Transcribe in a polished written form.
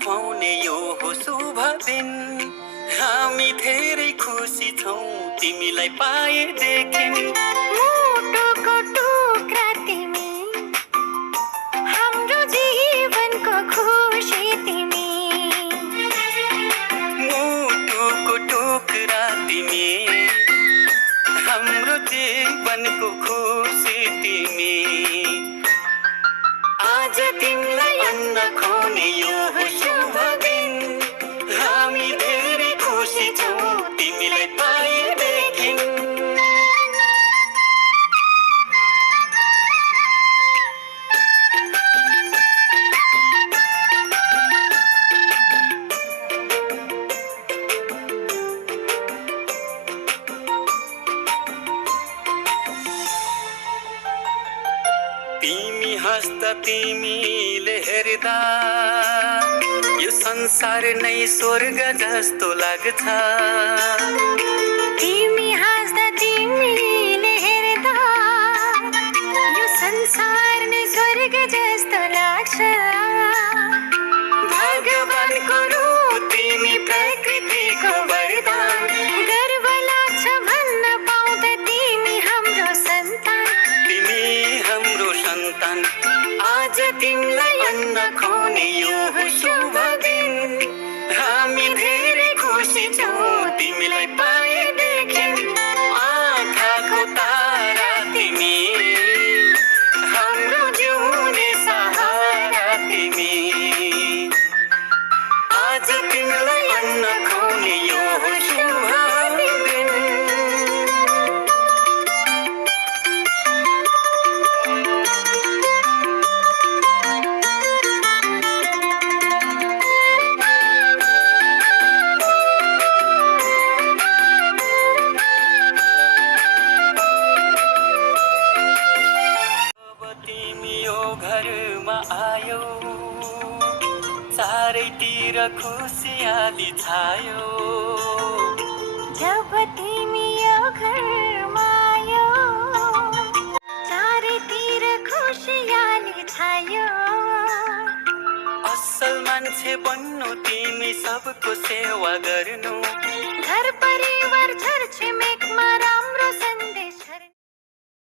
खुवाउने यो हो शुभ दिन। हामी धेरै खुसी छौँ तिमीलाई पाएदेखि। मुटुको टुक्रा तिमी, हाम्रो जीवनको खुसी तिमी। मुटुको टुक्रा तिमी, हाम्रो जीवनको खुसी तिमी। आज तिमीलाई अन्न खुवाउने यो हो शुभ दिन। हामी धेरै खुसी छौँ तिमीलाई पाएदेखि। तिमी हस्दा तिमीले हेर्दा यो संसार नै स्वर्ग जस्तो लाग्छ। तिमी हाँस्दा तिमीले हेर्दा यो संसार नै स्वर्ग जस्तो लाग्छ। भगवानको रूप तिमी, प्रकृतिको वरदान। गर्व लाग्छ भन्न पाउँदा तिमी हाम्रो सन्तान। तिमी हाम्रो सन्तान। आज तिमीलाई अन्न खुवाउने यो हो शुभ दिन। हामी धेरै खुसी छौँ तिमीलाई पाएदेखि। आँखाको तारा तिमी, हाम्रो जिउने सहारा तिमी। आज तिमीलाई अन्न खुवाउने यो हो शुभ दिन। तिमी यो घरमा आयो, चारैतिर खुसियाली छायो। जब तिमी यो घरमा आयो, चारैतिर खुसियाली छायो। असल मान्छे बन्नु तिमी, सबको सेवा गर्नु। घर परिवार छर छिमेकमा राम्रो सन्देश